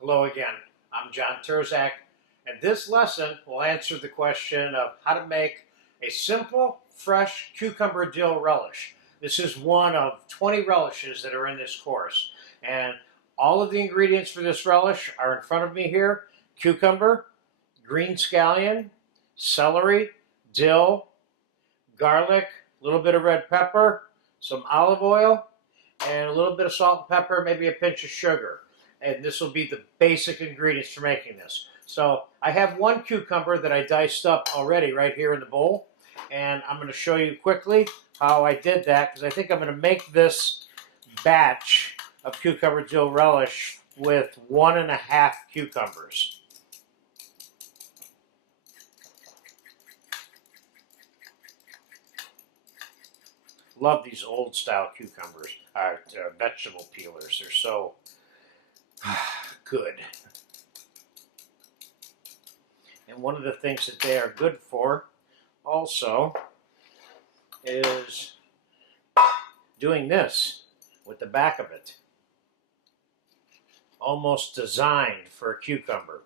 Hello again, I'm John Terzak, and this lesson will answer the question of how to make a simple, fresh cucumber dill relish. This is one of 20 relishes that are in this course, and all of the ingredients for this relish are in front of me here. Cucumber, green scallion, celery, dill, garlic, a little bit of red pepper, some olive oil, and a little bit of salt and pepper, maybe a pinch of sugar. And this will be the basic ingredients for making this. So I have one cucumber that I diced up already right here in the bowl, and I'm going to show you quickly how I did that because I think I'm going to make this batch of cucumber dill relish with 1.5 cucumbers. Love these old style cucumbers, vegetable peelers. They're so good. And one of the things that they are good for also is doing this with the back of it. Almost designed for a cucumber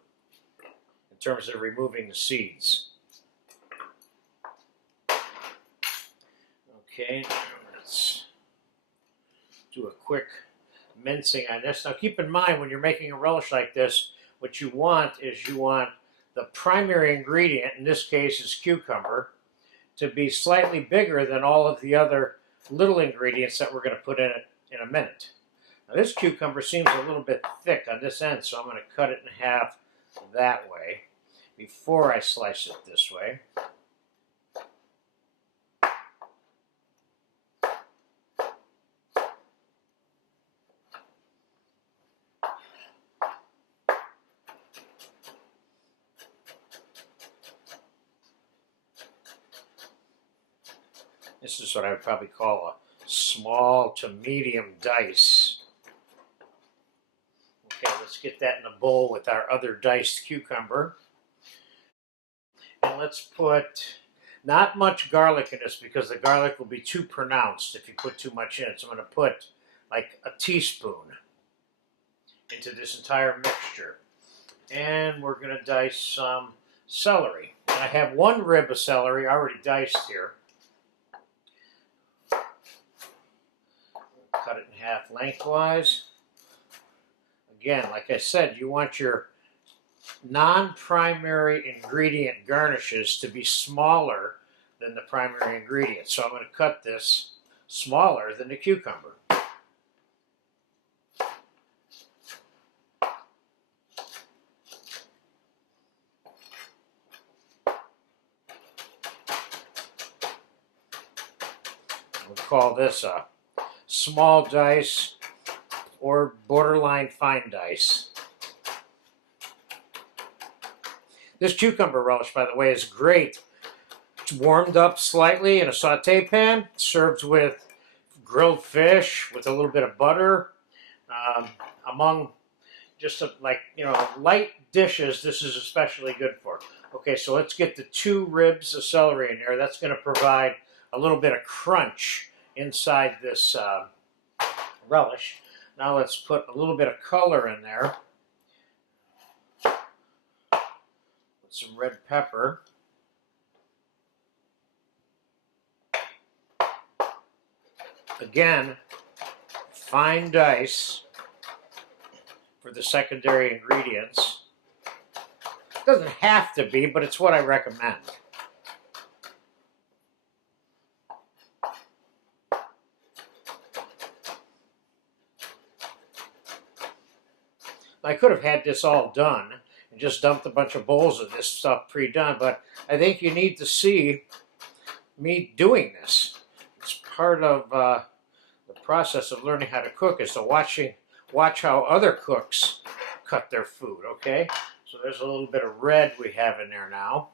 in terms of removing the seeds. Okay, let's do a quick mincing on this. Now keep in mind when you're making a relish like this, what you want is you want the primary ingredient, in this case is cucumber, to be slightly bigger than all of the other little ingredients that we're going to put in it in a minute. Now this cucumber seems a little bit thick on this end, so I'm going to cut it in half that way before I slice it this way. This is what I would probably call a small to medium dice. Okay, let's get that in a bowl with our other diced cucumber. And let's put not much garlic in this because the garlic will be too pronounced if you put too much in. So I'm going to put like a teaspoon into this entire mixture. And we're going to dice some celery. And I have one rib of celery already diced here. Cut it in half lengthwise. Again, like I said, you want your non-primary ingredient garnishes to be smaller than the primary ingredient. So I'm going to cut this smaller than the cucumber. We'll call this a small dice or borderline fine dice. This cucumber relish, by the way, is great. It's warmed up slightly in a saute pan, served with grilled fish with a little bit of butter. Among just light dishes, this is especially good for. Okay, so let's get the 2 ribs of celery in there. That's going to provide a little bit of crunch inside this relish. Now let's put a little bit of color in there. Put some red pepper. Again, fine dice for the secondary ingredients. It doesn't have to be, but it's what I recommend. I could have had this all done and just dumped a bunch of bowls of this stuff pre-done, but I think you need to see me doing this. It's part of the process of learning how to cook is to watch how other cooks cut their food, okay? So there's a little bit of red we have in there now.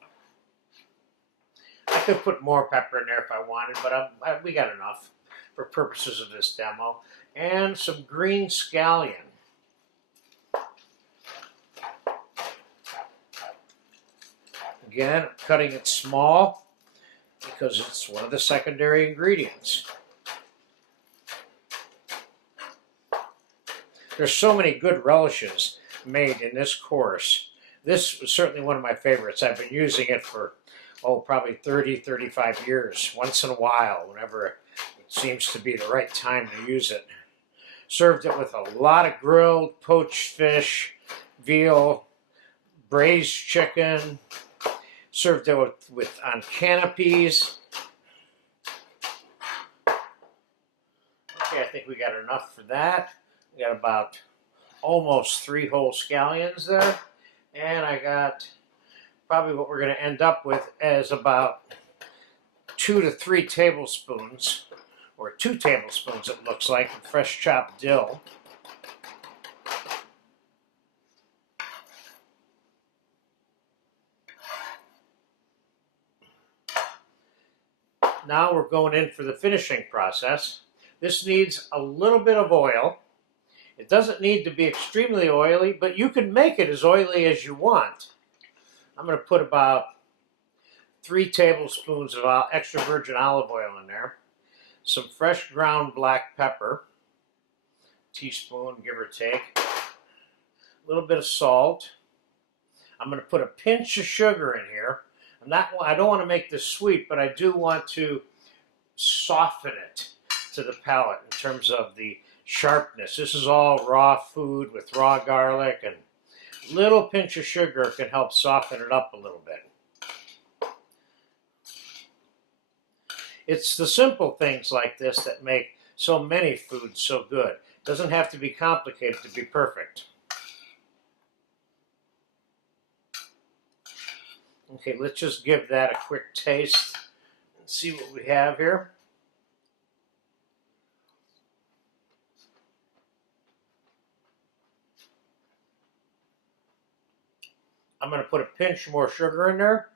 I could put more pepper in there if I wanted, but we got enough for purposes of this demo. And some green scallion. Again, I'm cutting it small because it's one of the secondary ingredients. There's so many good relishes. made in this course. This was certainly one of my favorites. I've been using it for, probably 30, 35 years. Once in a while, whenever it seems to be the right time to use it. Served it with a lot of grilled, poached fish, veal, braised chicken. Served it on canapés. Okay, I think we got enough for that. We got about almost 3 whole scallions there. And I got probably what we're going to end up with is about 2 to 3 tablespoons, or 2 tablespoons it looks like, of fresh chopped dill. Now we're going in for the finishing process. This needs a little bit of oil. It doesn't need to be extremely oily, but you can make it as oily as you want. I'm going to put about 3 tablespoons of extra virgin olive oil in there. Some fresh ground black pepper, teaspoon give or take. A little bit of salt. I'm going to put a pinch of sugar in here. I don't want to make this sweet, but I do want to soften it to the palate in terms of the sharpness. This is all raw food with raw garlic, and a little pinch of sugar can help soften it up a little bit. It's the simple things like this that make so many foods so good. It doesn't have to be complicated to be perfect. Okay, let's just give that a quick taste and see what we have here. I'm going to put a pinch more sugar in there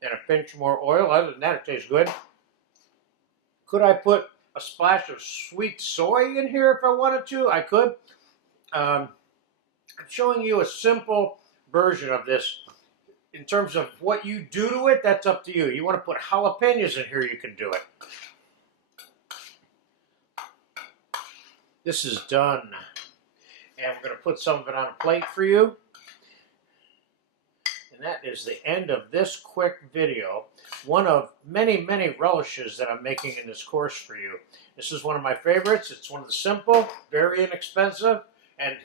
and a pinch more oil. Other than that, it tastes good. Could I put a splash of sweet soy in here if I wanted to? I could. I'm showing you a simple version of this. In terms of what you do to it, that's up to you. You want to put jalapenos in here, you can do it. This is done. And we're going to put some of it on a plate for you. And that is the end of this quick video. One of many, many relishes that I'm making in this course for you. This is one of my favorites. It's one of the simple, very inexpensive, and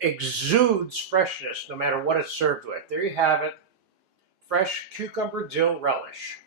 exudes freshness no matter what it's served with. There you have it. Fresh cucumber dill relish.